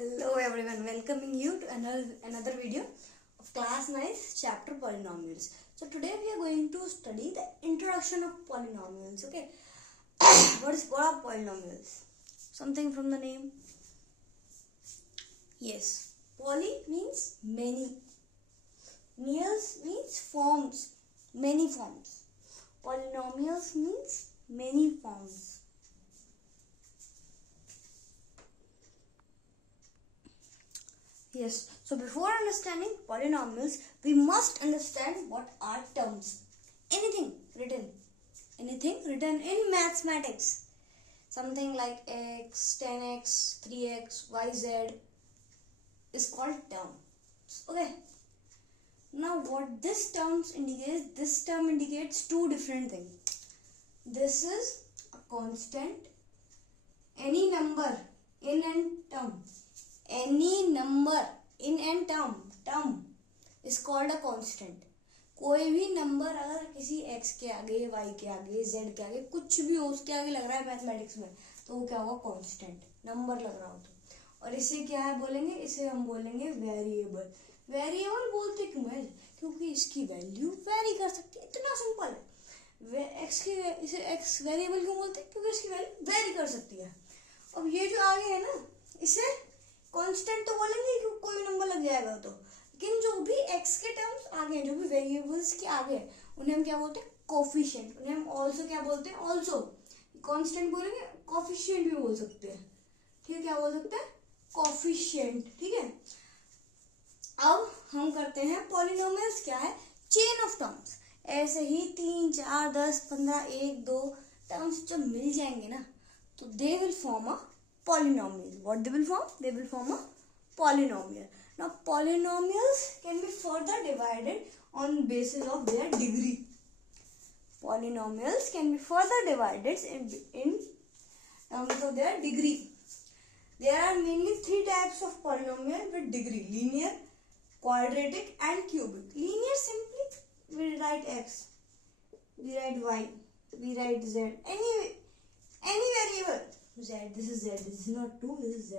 Hello everyone, welcoming you to another video of class 9 chapter polynomials. So today we are going to study the introduction of polynomials. Okay, what are polynomials? Something from the name. Yes, poly means many. Mials means forms, many forms. Polynomials means many forms. Yes, so before understanding polynomials, we must understand what are terms. Anything written in mathematics. Something like x, 10x, 3x, yz is called terms. Okay. Now what this term indicates two different things. This is a constant. Any number in and term. Any number in and term is called a constant. कोई भी number अगर किसी x के आगे, y के आगे, z के आगे कुछ भी हो उसके आगे लग रहा है मैथमेटिक्स में तो वो क्या होगा? कांस्टेंट नंबर लग रहा हो तो। और इसे क्या है बोलेंगे? इसे हम बोलेंगे वेरिएबल। वेरिएबल बोलते क्यों है? क्योंकि इसकी वैल्यू वेरी कर सकती है, इतना सिंपल है। इसे x वेरिएबल क्यों बोलते हैं? क्योंकि इसकी वैल्यू वेरी कर सकती है। अब ये जो आगे है ना, इसे कांस्टेंट तो बोलेंगे क्योंकि कोई नंबर लग जाएगा तो, लेकिन जो भी x के टर्म्स आगे हैं, जो भी वेरिएबल्स के आगे हैं, उन्हें हम क्या बोलते हैं? कोफिशिएंट। उन्हें हम ऑल्सो क्या बोलते हैं? ऑल्सो कांस्टेंट बोलेंगे, कोफिशिएंट भी बोल सकते हैं। ठीक है, क्या बोल सकते हैं? कोफिशिएंट। ठीक है, अब हम करते हैं पॉलिनोमियल्स क्या है? Chain of terms. ऐसे ही 3, 4, 10, 15, 1, 2 टर्म्स जब मिल जाएंगे ना तो they will form a polynomial. What they will form? They will form a polynomial. Now polynomials can be further divided on basis of their degree. Polynomials can be further divided in terms of their degree. There are mainly three types of polynomial with degree: linear, quadratic and cubic. Linear, simply we write x, we write y, we write z, any variable. Z, this is Z, this is not 2, this is Z.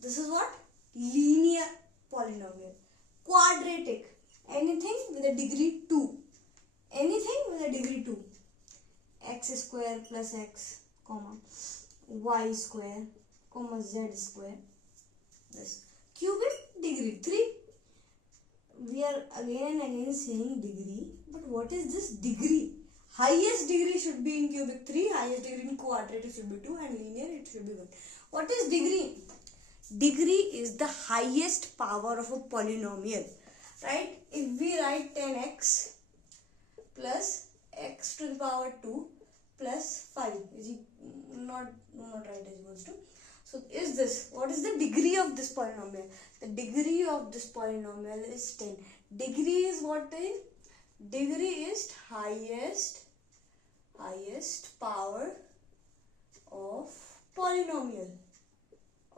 This is what? Linear polynomial. Quadratic, anything with a degree 2. Anything with a degree 2. X square plus x, comma, y square, comma, z square. This. Cubic, degree 3. We are again and again saying degree, but what is this degree? Highest degree should be in cubic 3, highest degree in quadratic should be 2, and linear it should be 1. What is degree? Degree is the highest power of a polynomial, right? If we write 10x plus x to the power 2 plus 5 is not right as equals to. So is this, what is the degree of this polynomial? The degree of this polynomial is 10. Degree is what is? Degree is highest power of polynomial.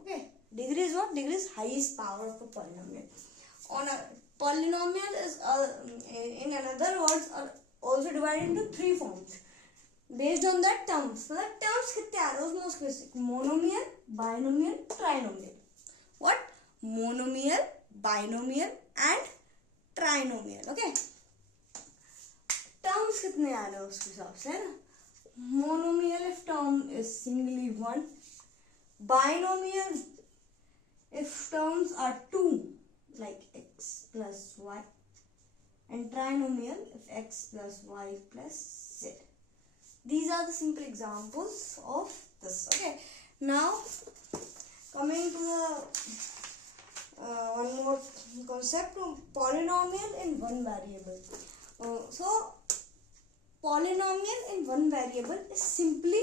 Okay, degree is what? Degree is highest power of a polynomial. On a polynomial is in another words are also divided into three forms based on that terms. So that terms कितने आ रहे हैं उसमें उसके basic monomial, binomial, trinomial. What? Monomial, binomial and trinomial. Okay. Terms कितने आ रहे हैं उसके हिसाब से, है ना? Monomial if term is singly 1, binomial if terms are 2 like x plus y, and trinomial if x plus y plus z. These are the simple examples of this. Okay, now coming to the one more concept, polynomial in one variable. So polynomial in one variable is simply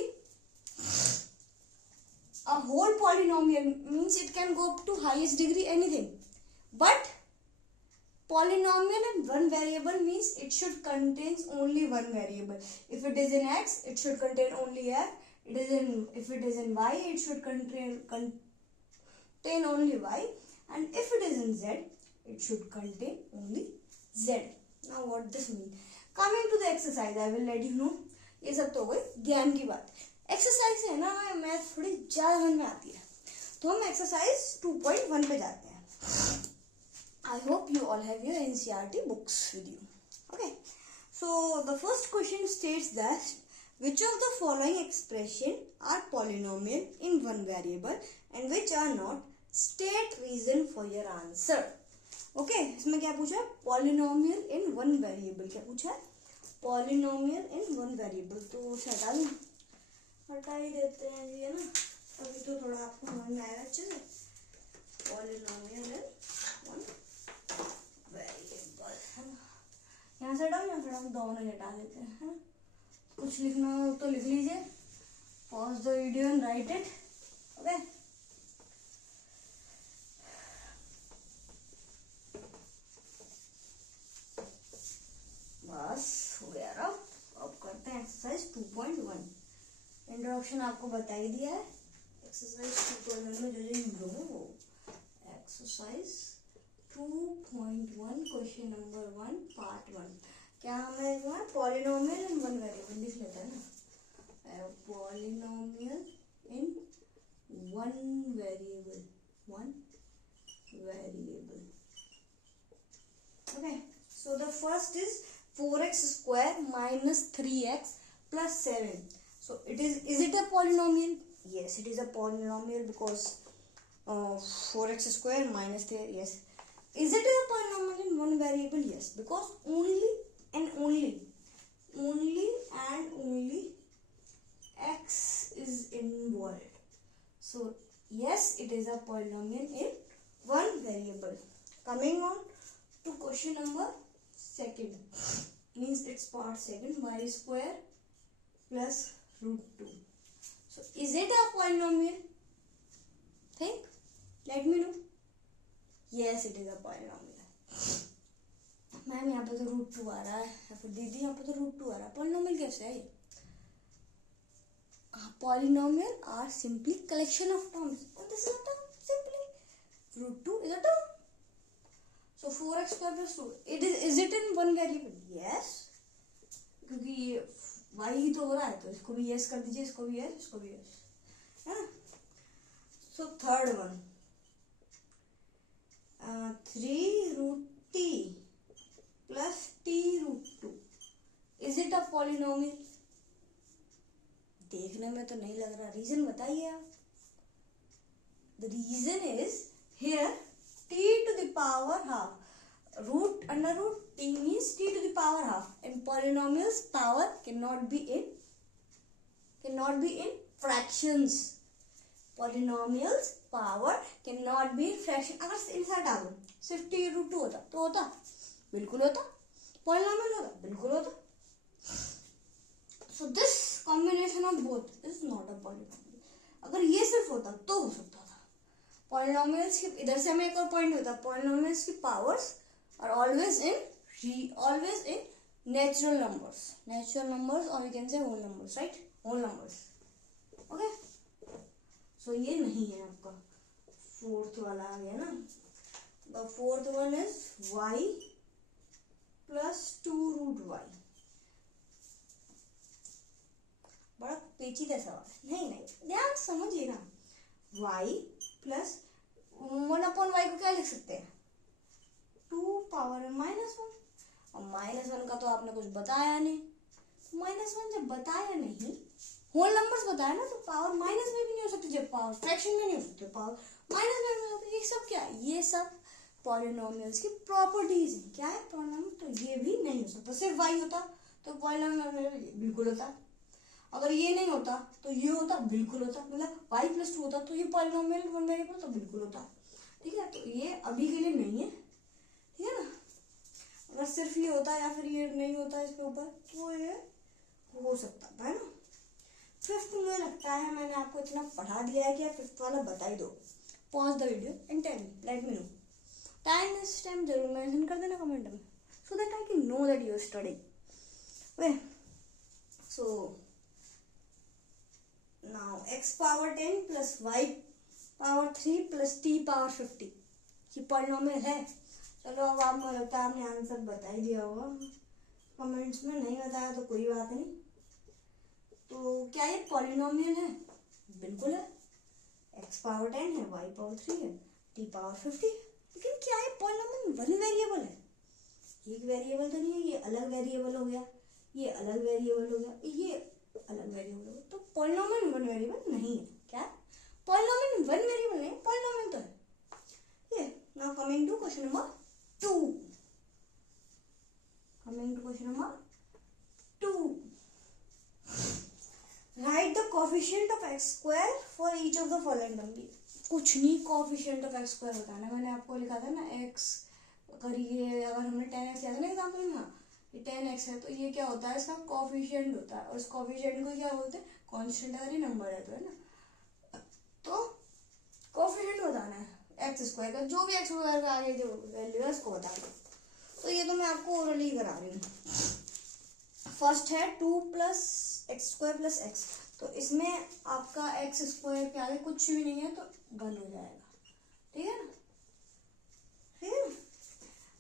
a whole polynomial, means it can go up to highest degree anything, but polynomial in one variable means it should contain only one variable. If it is in x, it should contain only x. If it is in y, it should contain only y, and if it is in z, it should contain only z. Now what this means? Coming to the exercise, I will let you know. ये सब तो हो गई ज्ञान की बात। Exercise है ना, हमें मैथ थोड़ी ज़्यादा समझ में आती है तो हम एक्सरसाइज 2.1 पे जाते हैं. I hope you all have your NCERT books with you. Okay. So the first question states that which of the following expression are polynomial in one variable and which are not? State reason for your answer. Okay. इसमें क्या पूछा है? Polynomial in one variable. क्या पूछा है? Polynomial in one variable. तो हटा दूँ? हटा ही देते हैं जी, है ना. अभी तो थोड़ा आपको समझ में आएगा अच्छे से. Polynomial in one वेरिएबल, है ना. यहाँ से हटाओ दोनों ही हटा देते हैं, है ना. कुछ लिखना हो तो लिख लीजिए. Pause the video and right it. Okay. बस हो गया. अब करते हैं एक्सरसाइज 2.1. इंट्रोडक्शन आपको बता ही दिया है. एक्सरसाइज 2.1 में जो इम्प्रूव है वो एक्सरसाइज 2.1 क्वेश्चन नंबर 1 पार्ट 1. क्या हमें जो है पॉलिनोमियल इन वन वेरिएबल लिख लेते हैं ना. Polynomial in one variable. Okay. So the first is 4x square minus 3x plus 7. So is it a polynomial? Yes, it is a polynomial because 4x square minus 3. Yes. Is it a polynomial in one variable? Yes, because only and only x is involved. So yes, it is a polynomial in one variable. Coming on to question number second, means it's part second. Y square plus root 2. So is it a polynomial? Think. Let me know. Yes, it is a polynomial. Ma'am यहाँ पे तो root 2 आ रहा है, या फिर दीदी यहाँ पे तो रूट 2 आ रहा है. पॉलिनोमियल कैसे है ये? Polynomial are simply collection of terms. And this is a term simply. Root 2 is a term. So 4x square plus 2. Is it in one variable? Yes. क्योंकि ये y ही तो हो रहा है, तो इसको भी yes कर दीजिए, इसको भी yes, इसको भी yes, है ना. So third one. 3 root t plus t root 2. Is it a polynomial? देखने में तो नहीं लग रहा. रीजन बताइए आप. The reason is here t to the power half. Root under root t means t to the power half. And polynomials power cannot be in fractions. Polynomials power cannot be in fraction. अगर इनसे हटा दो, सिर्फ t root 2 होता तो होता? बिल्कुल होता. Polynomial होता? बिल्कुल होता. So this combination of both is not a polynomial. अगर ये सिर्फ होता तो हो सकता था. Polynomials की इधर से हमें एक और पॉइंट होता. Polynomials की powers are always in natural numbers or we can say whole numbers, right? Whole numbers. Okay. So ये नहीं है आपका. फोर्थ वाला आ गया ना. The fourth one is y plus 2 root y. बड़ा पेचीदा सवाल. नहीं ध्यान समझिए ना. y प्लस 1/y को क्या लिख सकते हैं? 2 पावर -1. और -1 का तो आपने कुछ बताया नहीं. -1 जब बताया नहीं, होल नंबर्स बताया ना, तो पावर माइनस में भी नहीं हो सकती. जब पावर फ्रैक्शन में नहीं हो सकती, पावर माइनस में भी नहीं हो सकती. ये सब क्या है? ये सब पॉलिनोमियल्स की प्रॉपर्टीज है. क्या है पॉलिनोमियल? तो ये भी नहीं हो सकता. सिर्फ y होता तो पॉलिनोमियल बिल्कुल होता. अगर ये नहीं होता तो ये होता, बिल्कुल होता. मतलब y + 2 होता तो ये पॉलिनोमियल वन वेरिएबल तो बिल्कुल होता. ठीक है. तो ये अभी के लिए नहीं है. ठीक है ना. अगर सिर्फ ये होता या फिर ये नहीं होता इसके ऊपर, तो ये हो सकता था, है ना. फिफ्थ मुझे लगता है मैंने आपको इतना पढ़ा दिया है कि आप फिफ्थ वाला बता ही दो. Pause the video and tell me, let me know. Time इस टाइम जरूर मेंशन कर देना कमेंट में, so that I can know that you are studying. Okay. So now x power 10 plus y power 3 plus t power 50 ये polynomial है. चलो अब आप मुझे लगता है आपने आंसर बता ही दिया होगा. कमेंट्स में नहीं बताया तो कोई बात नहीं. तो क्या ये पॉलिनोमियल है? बिल्कुल है. x पावर 10 है, y पावर 3 है, t पावर 50। लेकिन क्या है, पॉलिनोमियल वन वेरिएबल है, एक वेरिएबल तो नहीं है, ये अलग वेरिएबल हो गया, ये अलग वेरिएबल हो गया, ये अलग वेरिएबल हो गया, तो पॉलिनोमियल वन वेरिएबल नहीं है। क्या पॉलिनोमियल वन वेरिएबल नहीं, पॉलिनोमियल तो है ये। Now coming to question number 2, coming to question number 2, write the coefficient of x square for each of the following term. कुछ नहीं, कोएफिशिएंट ऑफ x स्क्वायर बताना, मैंने आपको लिखा था ना x, अगर ये अगर हमने 10x लिया था ना एग्जांपल में, हाँ ये 10x है, तो ये क्या होता है, इसका कोएफिशिएंट होता है, और इस कोएफिशिएंट को क्या बोलते हैं, कांस्टेंट। अगर ये नंबर है तो, है ना, तो कोएफिशिएंट बताना है x स्क्वायर का, जो भी x स्क्वायर का आगे जो वैल्यू है उसको बताना। तो ये तो मैं आपको ओरली करा रही हूँ। फर्स्ट है 2 plus x square plus x, तो इसमें आपका एक्स स्क्वायर के आगे कुछ भी नहीं है तो 1 हो जाएगा, ठीक है ना, ठीक है ना।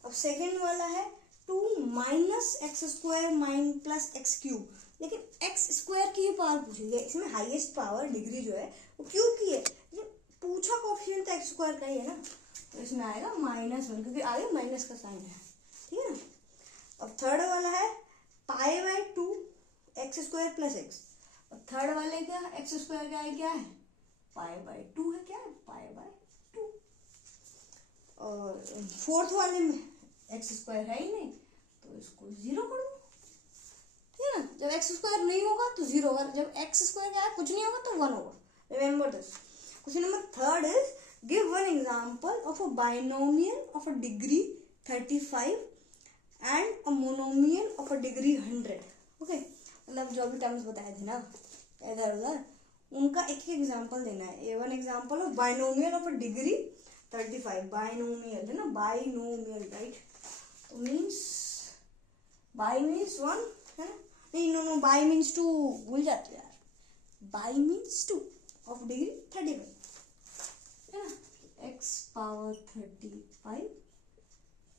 अब सेकेंड वाला है 2 minus x square mine plus x cube, लेकिन एक्स स्क्वायर की ही पावर पूछी गई, इसमें हाईएस्ट पावर डिग्री जो है वो क्यूब की है, लेकिन पूछा कोएफिशिएंट तो एक्स स्क्वायर का ही है ना, तो इसमें आएगा -1, क्योंकि आगे माइनस का साइन है, ठीक है ना। अब थर्ड वाला है pi by 2 x square plus x, और थर्ड वाले क्या, एक्स स्क्वायर का है क्या है, पाई बाई 2 है, क्या है, पाई बाई 2। और फोर्थ वाले में एक्स स्क्वायर है ही नहीं, तो इसको 0 कर दो, ठीक है ना। जब एक्स स्क्वायर नहीं होगा तो 0 होगा, जब एक्स स्क्वायर का है कुछ नहीं होगा तो 1 होगा, remember this. Question number third is give one example of a binomial of a degree 35 and a monomial of a degree 100। Okay, मतलब जो भी टर्म्स बताए थे ना इधर उधर, उनका एक ही एग्जांपल देना है। A one example of binomial of a degree 35, binomial है ना, बाइनोमियल, राइट, तो मीन्स बाई मीन्स 1 है ना, नहीं नो नो, बाई मीन्स 2, भूल जाते यार, बाई मीन्स 2 ऑफ डिग्री 35 है ना, एक्स पावर 35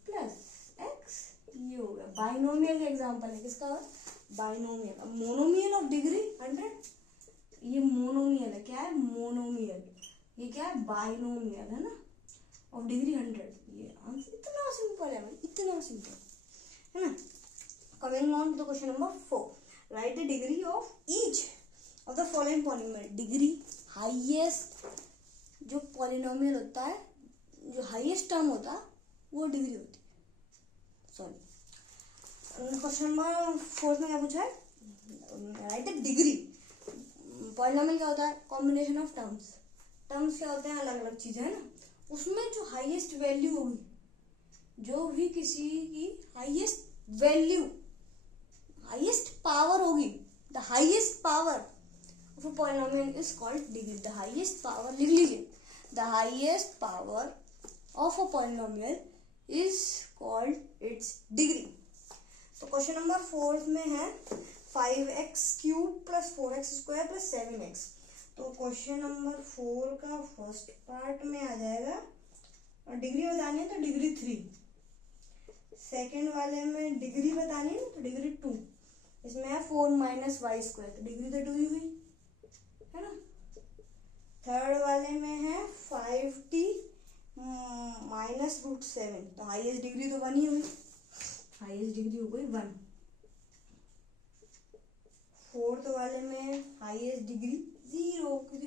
प्लस एक्स, ये हो गया बाइनोमियल का एग्जांपल है, किसका, बाइनोमियल। अब मोनोमियल ऑफ डिग्री 100, ये मोनोमियल है, क्या है, मोनोमियल, ये क्या है, बाइनोमियल है ना, ऑफ डिग्री 100। ये आंसर इतना सिंपल है भाई, इतना सिंपल है ना। Coming on to question number 4, write the degree of each of the following polynomial. Degree highest जो पॉलिनोमियल होता है, जो हाईएस्ट टर्म होता है वो डिग्री होती है, सॉरी। क्वेश्चन नंबर 4 में क्या पूछा है, राइट द डिग्री। पॉलिनोमियल क्या होता है, कॉम्बिनेशन ऑफ टर्म्स, टर्म्स क्या होते हैं, अलग अलग चीजें है ना, उसमें जो हाईएस्ट वैल्यू होगी, जो भी किसी की हाईएस्ट वैल्यू, हाईएस्ट पावर होगी, the highest power of a polynomial is called degree. The highest power, लिख लीजिए, the highest power of a polynomial is called its degree. तो क्वेश्चन नंबर 4 में है 5x cube plus 4x square plus 7x। तो question number 4 का first part में आ जाएगा, और डिग्री बतानी है तो डिग्री 3, सेकेंड वाले में डिग्री बतानी है तो डिग्री 2, इसमें है 4 माइनस वाई स्क्वायर, तो डिग्री तो 2 ही हुई है ना। थर्ड वाले में है 5t माइनस रूट 7, तो हाईएस्ट डिग्री तो 1 ही हुई, हाईएस्ट डिग्री हो गई 1। फोर्थ वाले में हाईएस्ट डिग्री 0, क्योंकि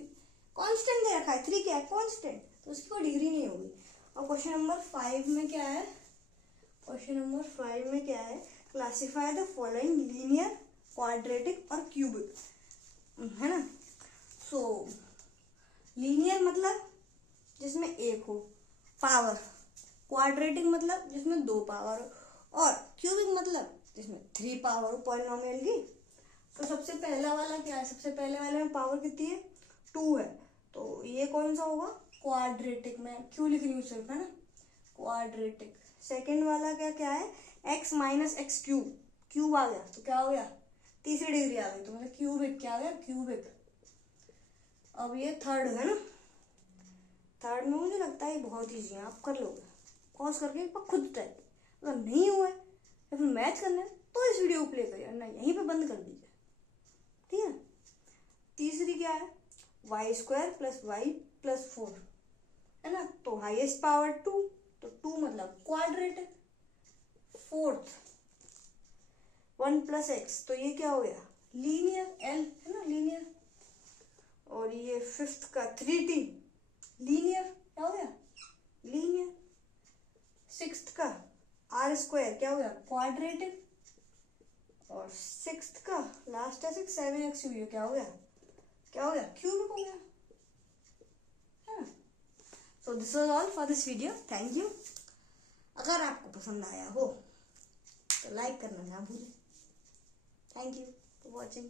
कांस्टेंट दे रखा है, 3 क्या है, कांस्टेंट, तो उसकी कोई डिग्री नहीं होगी। और क्वेश्चन नंबर 5 में क्या है, क्वेश्चन नंबर 5 में क्या है, classify the following linear, quadratic और क्यूबिक, है ना। सो लीनियर मतलब जिसमें 1 हो पावर, क्वाड्रेटिक मतलब जिसमें 2 पावर हो, और क्यूबिक मतलब जिसमें 3 पावर हो पॉलिनोमियल की। तो सबसे पहला वाला क्या है, सबसे पहले वाले में पावर कितनी है, 2 है, तो ये कौन सा होगा, क्वाड्रेटिक में क्यों लिख रही हूँ सिर्फ, है ना, क्वाड्रेटिक। सेकेंड वाला क्या क्या है, x minus x cube, cube आ गया तो क्या हो गया, तीसरी डिग्री आ गई, तो मतलब क्यूबिक क्या आ गया, क्यूबिक। अब ये थर्ड है ना, थर्ड में मुझे लगता है बहुत ईजी है, आप कर लोगे, पॉज करके एक बार खुद ट्राई, अगर नहीं हुआ है या फिर मैच करना है तो इस वीडियो को प्ले करिए, ना यहीं पे बंद कर दीजिए, ठीक है। तीसरी क्या है, Y square plus Y plus 4 है ना। तो हाईएस्ट पावर 2, तो 2 मतलब क्वाड्रेटिक। फोर्थ 1 प्लस एक्स, तो ये क्या हो गया लीनियर, एल है ना लीनियर। और ये फिफ्थ का 3t लीनियर, क्या हो गया लीनियर। सिक्स्थ का आर स्क्वायर क्या हो गया क्वाड्रेटिक। और सिक्स्थ का लास्ट है 6 7x यू, क्या हो गया क्यूबिक हो गया है ना। So this was all for this video, thank you. अगर आपको पसंद आया हो तो लाइक करना ना भूलें। Thank you for watching.